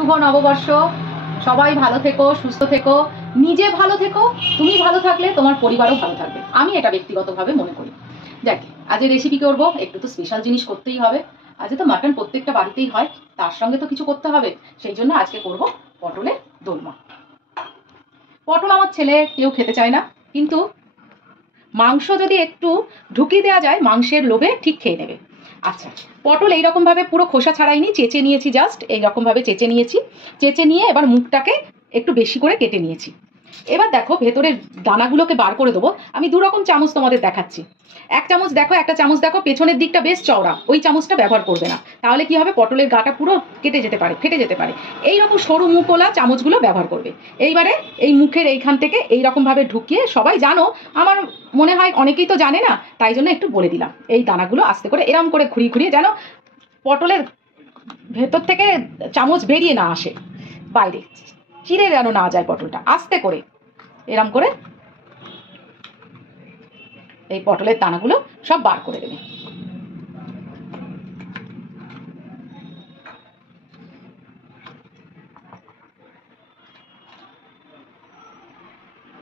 শুভ নববর্ষ। সবাই ভালো থেকো, সুস্থ থেকো, নিজে ভালো থেকো। তুমি ভালো থাকলে তোমার পরিবারও ভালো থাকবে, আমি এটা ব্যক্তিগতভাবে মনে করি। দেখ, আজ রেসিপি করব, একটু তো স্পেশাল জিনিস করতেই হবে। আজ তো মাটন প্রত্যেকটা বাড়িতেই হয়, তার সঙ্গে তো কিছু করতে হবে। সেই জন্য আজকে করব পটলের দোলমা। পটল আমার ছেলে কেউ খেতে চায় না, কিন্তু মাংস যদি একটু ঢুকিয়ে দেওয়া যায় মাংসের লোভে ঠিক খেয়ে নেবে। আচ্ছা, পটল এইরকম ভাবে পুরো খোসা ছাড়াইনি, চেঁচে নিয়েছি, জাস্ট এইরকম ভাবে চেঁচে নিয়েছি। চেঁচে নিয়ে এবার মুখটাকে একটু বেশি করে কেটে নিয়েছি। এবার দেখো ভেতরের দানাগুলোকে বার করে দেবো। আমি দু রকম চামচ তোমাদের দেখাচ্ছি। এক চামচ দেখো, একটা চামচ দেখো পেছনের দিকটা বেশ চওড়া, ওই চামচটা ব্যবহার করবে না, তাহলে কি হবে পটলের গাটা পুরো কেটে যেতে পারে, ফেটে যেতে পারে। এইরকম সরু মুখওয়ালা চামচগুলো ব্যবহার করবে। এইবারে এই মুখের এইখান থেকে এইরকম ভাবে ঢুকিয়ে, সবাই জানো, আমার মনে হয় অনেকেই তো জানে না, তাই জন্য একটু বলে দিলাম। এই দানাগুলো আস্তে করে এরম করে ঘুরিয়ে ঘুরিয়ে যেন পটলের ভেতর থেকে চামচ বেরিয়ে না আসে, বাইরে চিরে যেন না যায় পটলটা, আস্তে করে এরম করে এই পটলের দানাগুলো সব বার করে দেবে।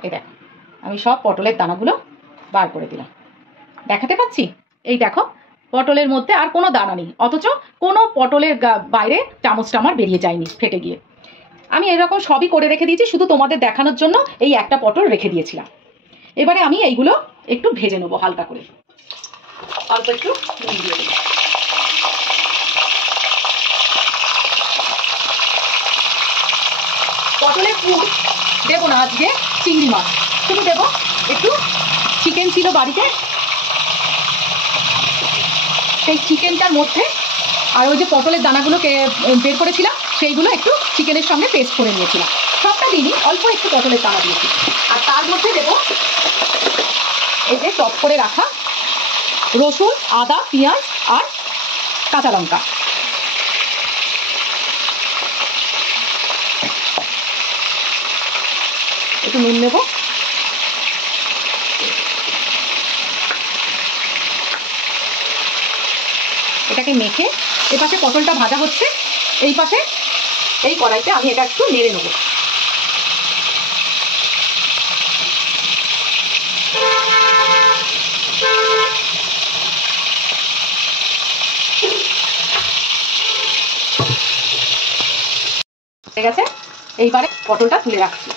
এই দেখো, আমি সব পটলের দানাগুলো বার করে দিলাম। দেখাতে পাচ্ছি? এই দেখো, পটলের মধ্যে আর কোনো দানা নেই, অথচ কোনো পটলের বাইরে চামচটা আমার বেরিয়ে যায়নি ফেটে গিয়ে। আমি এরকম সবই করে রেখে দিয়েছি, শুধু তোমাদের দেখানোর জন্য এই একটা পটল রেখে দিয়েছিলাম। এবারে আমি এইগুলো একটু ভেজে নেবো হালকা করে, অল্প একটু নুন দিয়ে দেবো। পটলের পুর দেবো না আজকে, চিংড়ি মাছ শুধু দেবো। একটু চিকেন ছিল বাড়িতে, সেই চিকেনটার মধ্যে আর ওই যে পটলের দানাগুলোকে বের করেছিলাম সেইগুলো একটু চিকেনের সঙ্গে পেস্ট করে নিয়েছিলাম। সবটা দিইনি, অল্প একটু পটলের দানা দিয়েছি। আর তার মধ্যে দেবো এই যে চপ করে রাখা রসুন, আদা, পেঁয়াজ আর কাঁচা লঙ্কা। একটু নুন নেব, এটাকে মেখে এপাশে পটলটা ভাজা হচ্ছে, এই পাশে এই কড়াইতে আমি এটা একটু নেড়ে নেবো। ঠিক আছে, এইবারে পটলটা তুলে রাখছি।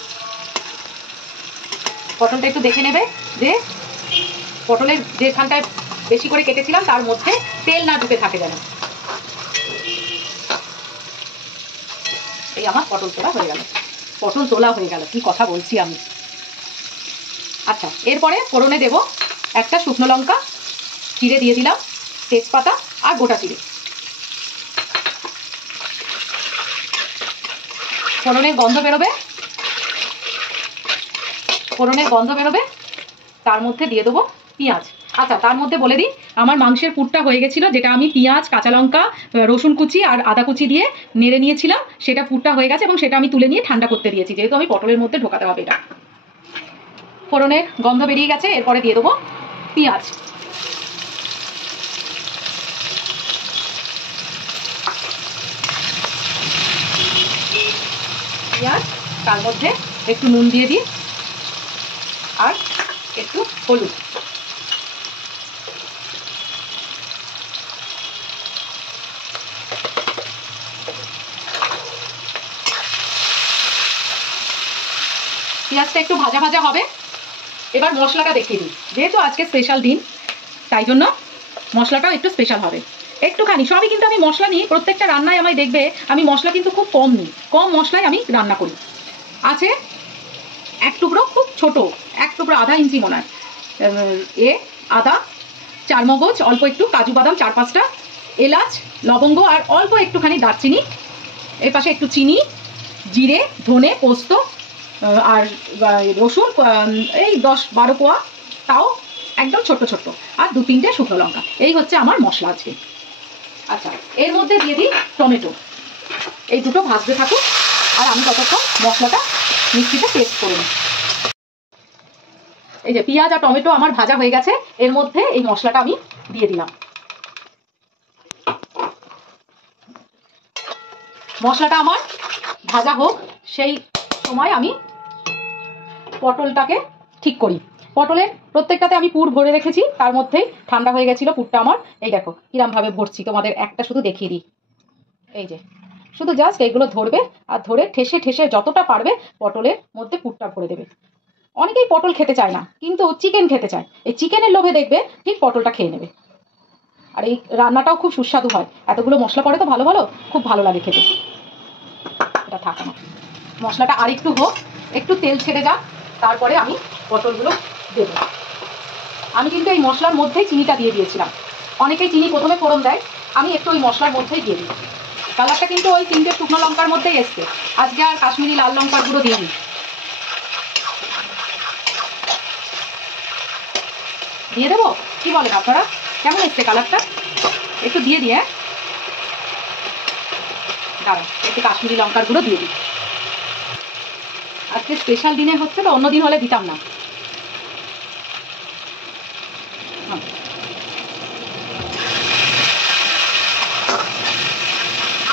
পটলটা একটু দেখে নেবে যে পটলের যেখানটায় বেশি করে কেটেছিলাম তার মধ্যে তেল না ঢুকে থাকে যেন। এই আমার পটল তোলা হয়ে গেল, পটল তোলা হয়ে গেল, কি কথা বলছি আমি। আচ্ছা, এরপরে ফোড়নে দেব একটা শুকনো লঙ্কা চিড়ে দিয়ে দিলাম, তেজপাতা আর গোটা জিরে। ফোড়নের গন্ধ বেরোবে, ফোড়নের গন্ধ বেরোবে, তার মধ্যে দিয়ে দেবো পেঁয়াজ। আচ্ছা, তার মধ্যে বলে দিই, আমার মাংসের পুরটা হয়ে গেছিলো, যেটা আমি পেঁয়াজ, কাঁচা লঙ্কা, রসুন কুচি আর আদা কুচি দিয়ে নেড়ে নিয়েছিলাম, সেটা পুরটা হয়ে গেছে এবং সেটা আমি তুলে নিয়ে ঠান্ডা করতে দিয়েছি, যেহেতু আমি পটলের মধ্যে ঢোকাতে হবে এটা। ফোড়নের গন্ধ বেরিয়ে গেছে, এরপরে দিয়ে দেবো পেঁয়াজ। পেঁয়াজ, তার মধ্যে একটু নুন দিয়ে দিই আর একটু হলুদ। পেঁয়াজটা একটু ভাজা ভাজা হবে। এবার মশলাটা দেখিয়ে দিই, যেহেতু আজকে স্পেশাল দিন তাই জন্য মশলাটাও একটু স্পেশাল হবে। একটুখানি সবই কিন্তু আমি মশলা নিই, প্রত্যেকটা রান্নায় আমায় দেখবে আমি মশলা কিন্তু খুব কম নিই, কম মশলায় আমি রান্না করি। আছে এক টুকরো, খুব ছোট এক টুকরো, আধা ইঞ্চি মনে হয় আদা, চারমগজ, অল্প একটু কাজু বাদাম 4-5টা, এলাচ, লবঙ্গ আর অল্প একটুখানি দারচিনি, এর পাশে একটু চিনি, জিরে, ধনে, পোস্ত আর রসুন এই 10-12 কোয়া, তাও একদম ছোট্ট ছোট্ট, আর 2-3টে শুকনো লঙ্কা। এই হচ্ছে আমার মশলা আজকে। আচ্ছা, এর মধ্যে দিয়ে দিই টমেটো। এই দুটো ভাজতে থাকুক আর আমি ততক্ষণ মশলাটা মিক্সিতে পেস্ট করে নিই। এই যে পেঁয়াজ আর টমেটো আমার ভাজা হয়ে গেছে, এর মধ্যে এই মশলাটা আমি দিয়ে দিলাম। মশলাটা আমার ভাজা হোক, সেই সময় আমি পটলটাকে ঠিক করি। পটলের প্রত্যেকটাতে আমি পুর ভরে রেখেছি, তার মধ্যেই ঠান্ডা হয়ে গেছিলো পুরটা আমার। এই দেখো কিরমভাবে ভরছি, তোমাদের একটা শুধু দেখিয়ে দিই। এই যে শুধু জাস্ট এইগুলো ধরবে, আর ধরে ঠেসে ঠেসে যতটা পারবে পটলের মধ্যে পুরটা ভরে দেবে। অনেকেই পটল খেতে চায় না, কিন্তু চিকেন খেতে চায়। এই চিকেনের লোভে দেখবে ঠিক পটলটা খেয়ে নেবে। আর এই রান্নাটাও খুব সুস্বাদু হয়, এতগুলো মশলা পড়ে তো ভালো ভালো, খুব ভালো লাগে খেতে। এটা থাকে না, মশলাটা আর একটু হোক, একটু তেল ছেড়ে যাক, তারপরে আমি পটলগুলো দেবো। আমি কিন্তু এই মশলার মধ্যেই চিনিটা দিয়ে দিয়েছিলাম। অনেকেই চিনি প্রথমে ফোড়ন দেয়, আমি একটু ওই মশলার মধ্যেই দিয়ে দিই। কালারটা কিন্তু ওই 3টে শুকনো লঙ্কার মধ্যেই এসছে, আজকে আর কাশ্মীরি লাল লঙ্কার গুঁড়ো দিইনি। দিয়ে দেবো, কি বলেন আপনারা, কেমন এসছে কালারটা? একটু দিয়ে দিয়ে, দাঁড়ান একটু কাশ্মীরি লঙ্কার গুঁড়ো দিয়ে দিই। আজকে স্পেশাল দিনে হচ্ছে তো, অন্য দিন হলে দিতাম না।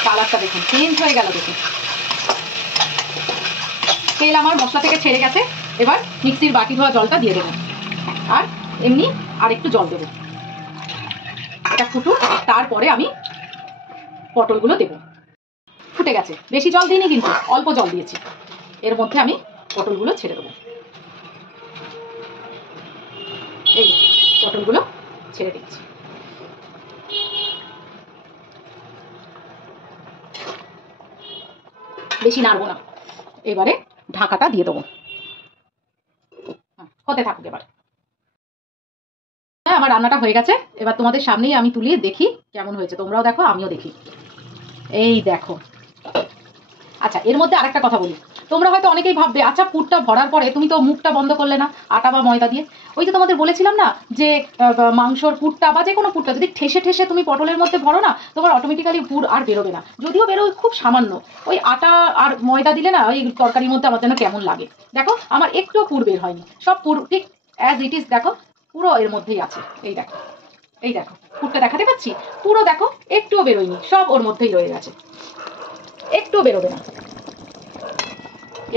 কালারটা দেখুন চেঞ্জ হয়ে গেল, দেখুন তেল আমার মশলা থেকে ছেড়ে গেছে। এবার মিক্সির বাটি ধোয়া জলটা দিয়ে দেবো, আর এমনি আর একটু জল দেবো। এটা ফুটুক, তারপরে আমি পটলগুলো দেবো। ফুটে গেছে, বেশি জল দিইনি কিন্তু অল্প জল দিয়েছি। এর মধ্যে আমি পটলগুলো ছেড়ে দেবো। এই পটলগুলো ছেড়ে দিচ্ছি। বেশি নাড়বো না, এবারে ঢাকাটা দিয়ে দেবো। হতে থাকুক এবার। হ্যাঁ, আমার রান্নাটা হয়ে গেছে। এবার তোমাদের সামনেই আমি তুলিয়ে দেখি কেমন হয়েছে, তোমরাও দেখো আমিও দেখি। এই দেখো। আচ্ছা, এর মধ্যে আরেকটা কথা বলি। তোমরা হয়তো অনেকেই ভাববে, আচ্ছা পুরটা ভরার পরে তুমি তো মুখটা বন্ধ করলে না আটা বা ময়দা দিয়ে। ওই যে তোমাদের বলেছিলাম না যে মাংসর পুরটা বা যে কোনো পুরটা যদি ঠেসে ঠেসে তুমি পটলের মধ্যে ভরো না, তোমার অটোমেটিক্যালি পুর আর বেরোবে না। যদিও বেরোয় খুব সামান্য, ওই আটা আর ময়দা দিলে না ওই তরকারির মধ্যে আমার যেন কেমন লাগে। দেখো আমার একটুও পুর বের হয়নি, সব পুর ঠিক অ্যাজ ইট ইজ, দেখো পুরো এর মধ্যেই আছে। এই দেখো, এই দেখো পুরটা দেখাতে পাচ্ছি, পুরো দেখো একটুও বেরোয়নি, সব ওর মধ্যেই রয়ে গেছে, একটুও বেরোবে না।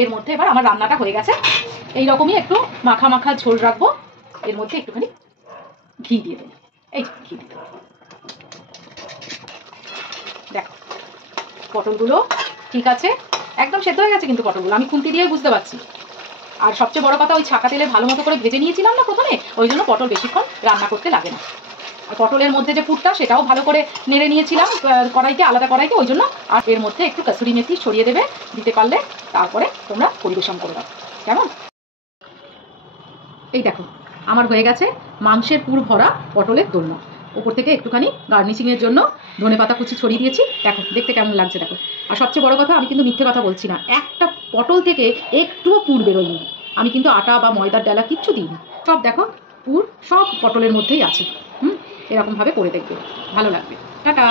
এর মধ্যে এবার আমার রান্নাটা হয়ে গেছে। এইরকমই একটু মাখা মাখা ঝোল রাখবো, এর মধ্যে একটুখানি ঘি দিয়ে দেবো। এই ঘি দিয়ে দেবো। দেখো পটলগুলো ঠিক আছে, একদম সেদ্ধ হয়ে গেছে কিন্তু পটলগুলো আমি খুন্তি দিয়ে বুঝতে পারছি। আর সবচেয়ে বড় কথা, ওই ছাকা তেলে ভালো মতো করে ভেজে নিয়েছিলাম না প্রথমে, ওই জন্য পটল বেশিক্ষণ রান্না করতে লাগে না। আর পটলের মধ্যে যে পুরটা সেটাও ভালো করে নেড়ে নিয়েছিলাম কড়াইতে, আলাদা কড়াইতে, ওই জন্য। আর এর মধ্যে একটু কসুরি মেথি ছড়িয়ে দেবে, দিতে পারলে তারপরে তোমরা পরিবেশন করে দাও। কেমন? এই দেখো আমার হয়ে গেছে মাংসের পুর ভরা পটলের দোলনা। ওপর থেকে একটুখানি গার্নিশিংয়ের জন্য ধনেপাতা কুচি ছড়িয়ে দিয়েছি। দেখো দেখতে কেমন লাগছে দেখো। আর সবচেয়ে বড় কথা, আমি কিন্তু মিথ্যে কথা বলছি না, একটা পটল থেকে একটুও পুর বেরোয়নি। আমি কিন্তু আটা বা ময়দার ডালা কিচ্ছু দিইনি, সব দেখো পুর সব পটলের মধ্যেই আছে। এরকমভাবে করে দেখবে, ভালো লাগবে। টাটা।